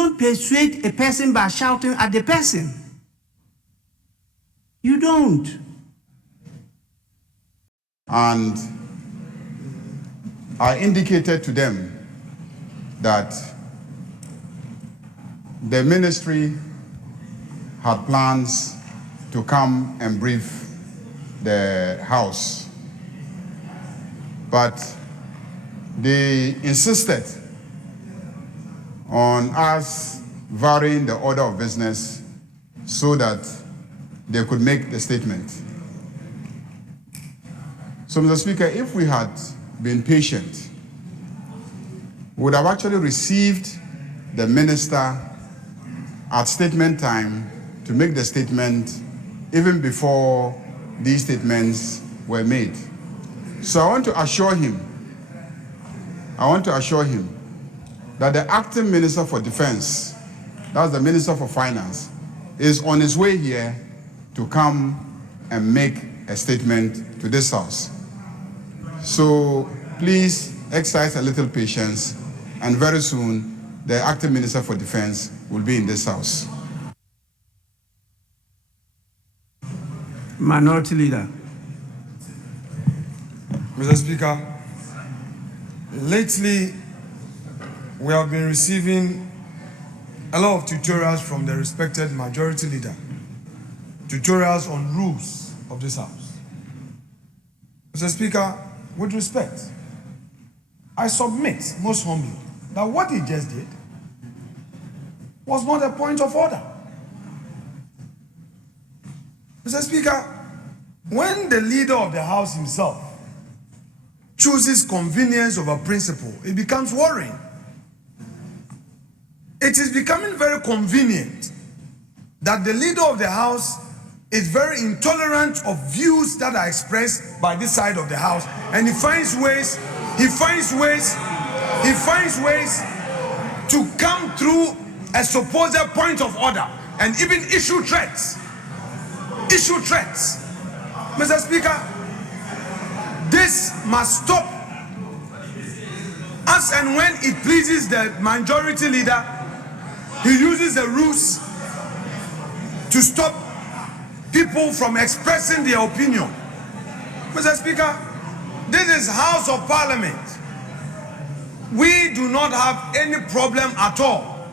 don't persuade a person by shouting at the person. You don't. And I indicated to them that the ministry had plans to come and brief the House, but they insisted on us varying the order of business so that they could make the statement. So, Mr. Speaker, if we had been patient, we would have actually received the minister at statement time to make the statement even before these statements were made. So I want to assure him that the acting Minister for Defense, that's the Minister for Finance, is on his way here to come and make a statement to this House. So please exercise a little patience, and very soon the acting Minister for Defense will be in this House. Minority Leader. Mr. Speaker, lately we have been receiving a lot of tutorials from the respected Majority Leader, tutorials on rules of this House. Mr. Speaker, with respect, I submit most humbly that what he just did was not a point of order. Mr. Speaker, when the leader of the House himself chooses convenience over principle, it becomes worrying. It is becoming very convenient that the leader of the House is very intolerant of views that are expressed by this side of the House, and he finds ways to come through a supposed point of order and even issue threats. Mr. Speaker, this must stop. As and when it pleases the Majority Leader, he uses the rules to stop people from expressing their opinion. Mr. Speaker, this is House of Parliament. We do not have any problem at all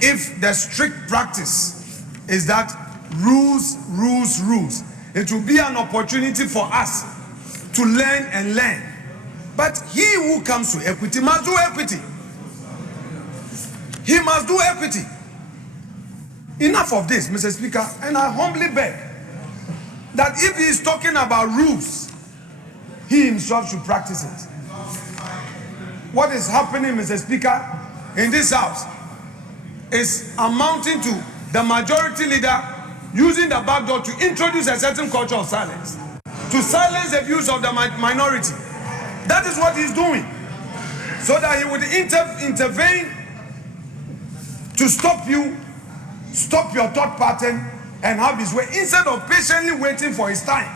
if the strict practice is that rules. It will be an opportunity for us to learn and learn. But he who comes to equity must do equity. He must do equity. Enough of this, Mr. Speaker, and I humbly beg that if he is talking about rules, he himself should practice it. What is happening, Mr. Speaker, in this House is amounting to the Majority Leader using the back door to introduce a certain culture of silence, to silence the views of the minority. That is what he's doing, so that he would intervene to stop your thought pattern and have his way, instead of patiently waiting for his time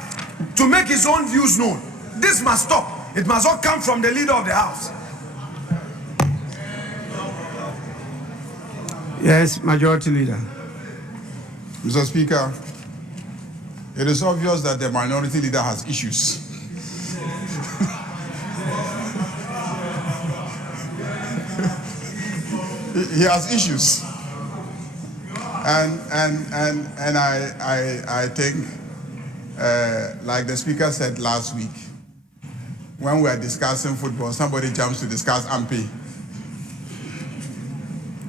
to make his own views known. This must stop. It must not come from the leader of the House. Yes, Majority Leader. Mr. Speaker, it is obvious that the Minority Leader has issues. He has issues. And I think, like the Speaker said last week, when we were discussing football, somebody jumps to discuss Ampi.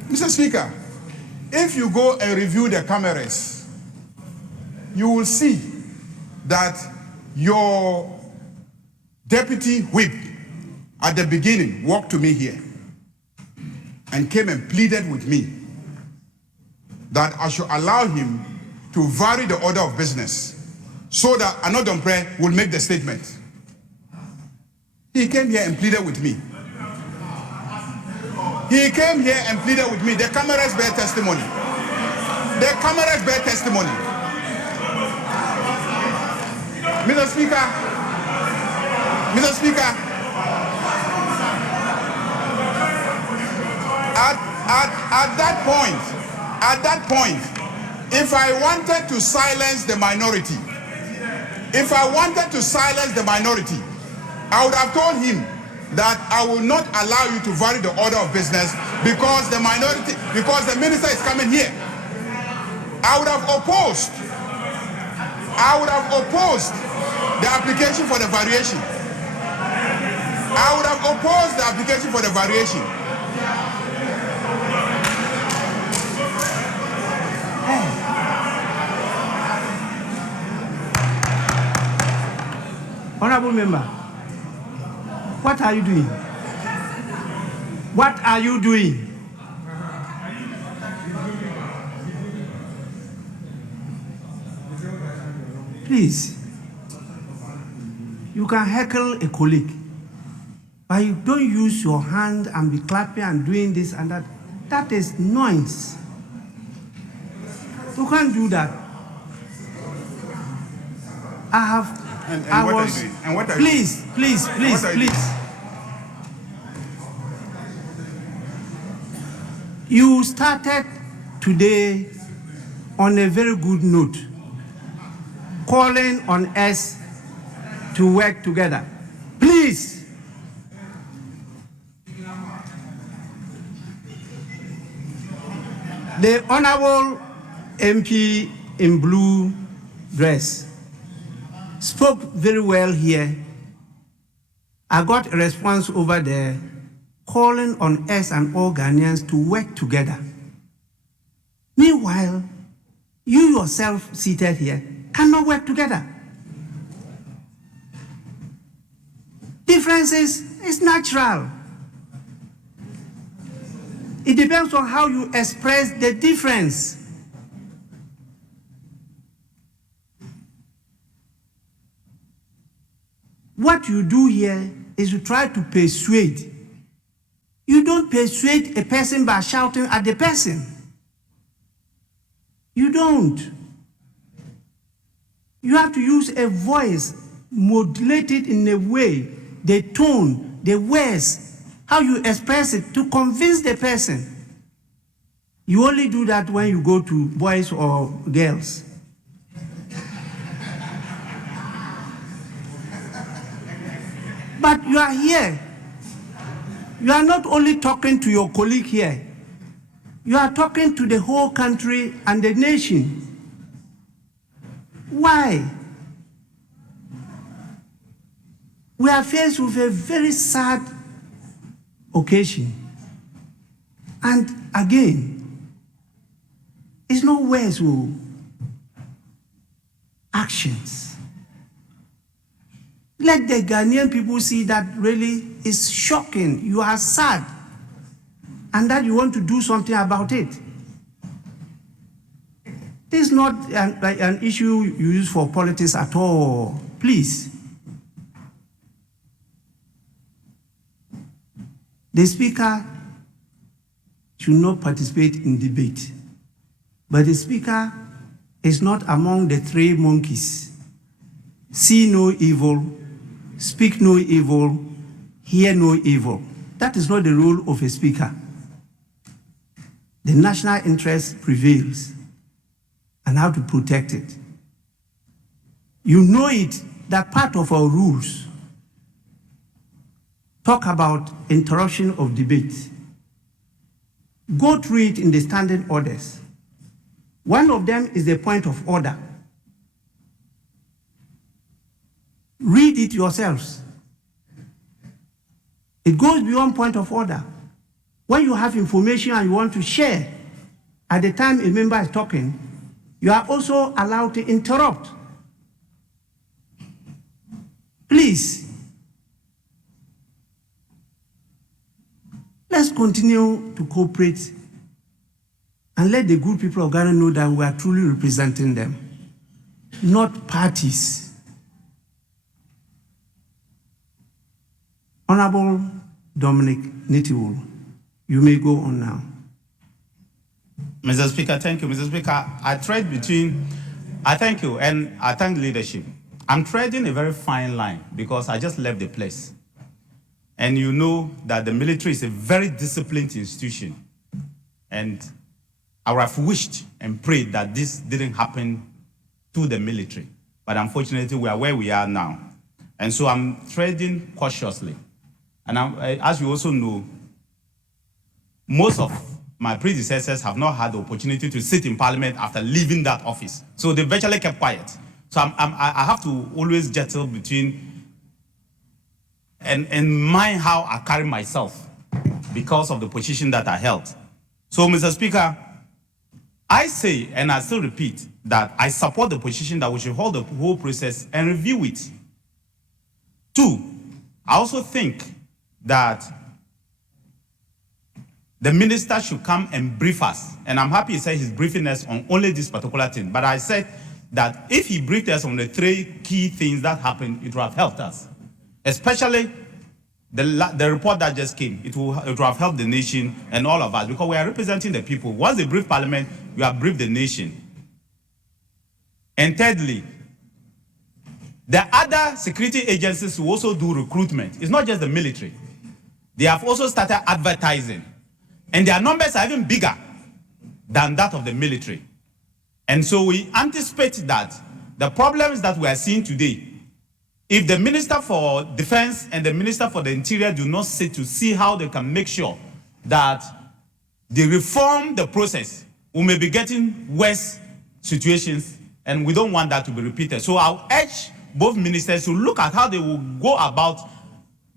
Mr. Speaker, if you go and review the cameras, you will see that your deputy whip at the beginning walked to me here and came and pleaded with me that I should allow him to vary the order of business so that Anodompre will make the statement. He came here and pleaded with me. He came here and pleaded with me. The cameras bear testimony. The cameras bear testimony. Mr. Speaker, At that point, if I wanted to silence the minority, I would have told him that I will not allow you to vary the order of business because the minister is coming here. I would have opposed the application for the variation. Honorable member, what are you doing? What are you doing? Please, you can heckle a colleague, but you don't use your hand and be clapping and doing this and that. That is noise. You can't do that. And what are you doing? And what are you doing? Please. You started today on a very good note, calling on us to work together. Please. The Honorable MP in blue dress spoke very well here. I got a response over there calling on us and all Ghanaians to work together. Meanwhile, you yourself seated here cannot work together. Differences is natural. It depends on how you express the difference. What you do here is you try to persuade. You don't persuade a person by shouting at the person. You don't. You have to use a voice modulated in a way, the tone, the words, how you express it to convince the person. You only do that when you go to boys or girls. But you are here. You are not only talking to your colleague here, you are talking to the whole country and the nation. Why? We are faced with a very sad occasion. And again, it's not words or actions. Let the Ghanaian people see that really is shocking. You are sad and that you want to do something about it. This is not an issue you use for politics at all. Please. The speaker should not participate in debate. But the speaker is not among the three monkeys. See no evil, speak no evil, hear no evil. That is not the role of a speaker. The national interest prevails and how to protect it. You know it, that part of our rules talk about interruption of debate. Go through it in the standing orders. One of them is the point of order. Read it yourselves. It goes beyond point of order. When you have information and you want to share, at the time a member is talking, you are also allowed to interrupt. Please, let's continue to cooperate and let the good people of Ghana know that we are truly representing them, not parties. Honorable Dominic Nitiwul, you may go on now. Mr. Speaker, thank you. Mr. Speaker, I thank you and I thank leadership. I'm treading a very fine line because I just left the place. And you know that the military is a very disciplined institution. And I would have wished and prayed that this didn't happen to the military. But unfortunately, we are where we are now. And so I'm treading cautiously. And as you also know, most of my predecessors have not had the opportunity to sit in parliament after leaving that office. So they virtually kept quiet. So I have to always juggle between and mind how I carry myself because of the position that I held. So, Mr. Speaker, I say, and I still repeat, that I support the position that we should hold the whole process and review it. 2, I also think that the minister should come and brief us. And I'm happy he said he's briefing us on only this particular thing. But I said that if he briefed us on the 3 key things that happened, it would have helped us. Especially the report that just came. It would have helped the nation and all of us, because we are representing the people. Once they brief parliament, we have briefed the nation. And thirdly, the other security agencies who also do recruitment. It's not just the military. They have also started advertising. And their numbers are even bigger than that of the military. And so we anticipate that the problems that we are seeing today, if the Minister for Defense and the Minister for the Interior do not sit to see how they can make sure that they reform the process, we may be getting worse situations, and we don't want that to be repeated. So I'll urge both ministers to look at how they will go about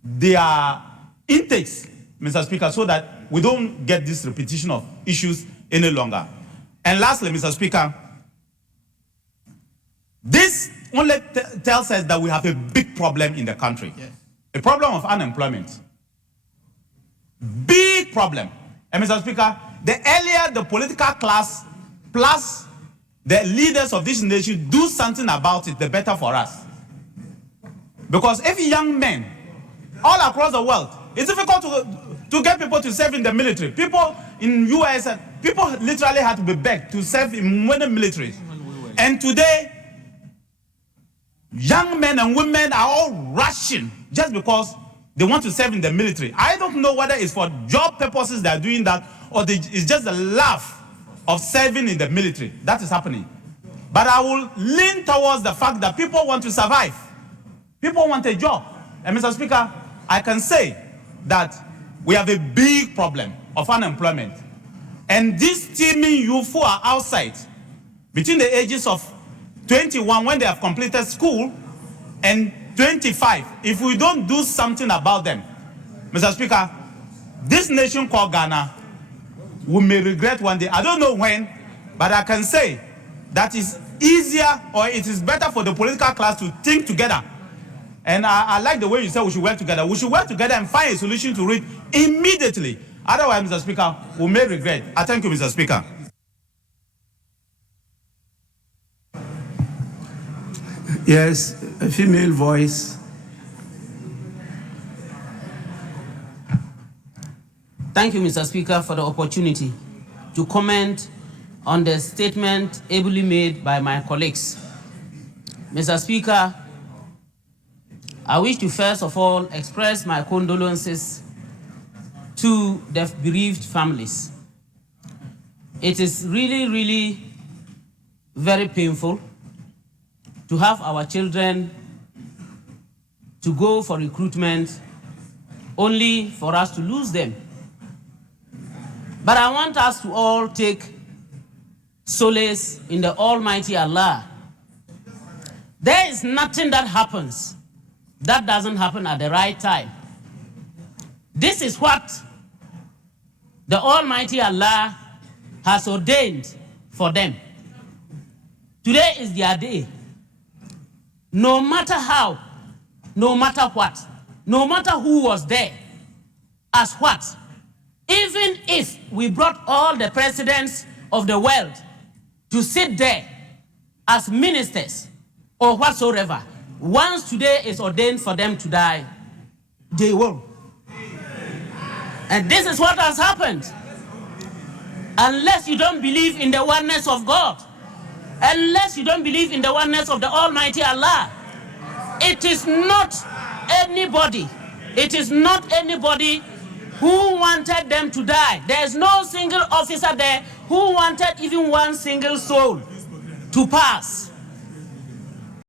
their intakes, Mr. Speaker, so that we don't get this repetition of issues any longer. And lastly, Mr. Speaker, this only tells us that we have a big problem in the country. Yes. A problem of unemployment. Big problem. And Mr. Speaker, the earlier the political class plus the leaders of this nation do something about it, the better for us. Because if young men all across the world, it's difficult to get people to serve in the military. People in US, people literally had to be begged to serve in many militaries. And today, young men and women are all rushing just because they want to serve in the military. I don't know whether it's for job purposes they are doing that, or it's just the love of serving in the military. That is happening. But I will lean towards the fact that people want to survive. People want a job. And Mr. Speaker, I can say that we have a big problem of unemployment. And these teeming youth who are outside, between the ages of 21 when they have completed school and 25, if we don't do something about them, Mr. Speaker, this nation called Ghana, we may regret one day. I don't know when, but I can say that it's easier, or it is better for the political class to think together. And I like the way you said we should work together. We should work together and find a solution to it immediately. Otherwise, Mr. Speaker, we may regret. I thank you, Mr. Speaker. Yes, a female voice. Thank you, Mr. Speaker, for the opportunity to comment on the statement ably made by my colleagues. Mr. Speaker, I wish to first of all express my condolences to the bereaved families. It is really, really very painful to have our children to go for recruitment only for us to lose them. But I want us to all take solace in the Almighty Allah. There is nothing that happens that doesn't happen at the right time. This is what the Almighty Allah has ordained for them. Today is their day. No matter how, no matter what, no matter who was there, as what, even if we brought all the presidents of the world to sit there as ministers or whatsoever, once today is ordained for them to die, they will. And this is what has happened. Unless you don't believe in the oneness of God, unless you don't believe in the oneness of the Almighty Allah, it is not anybody who wanted them to die. There's no single officer there who wanted even one single soul to pass.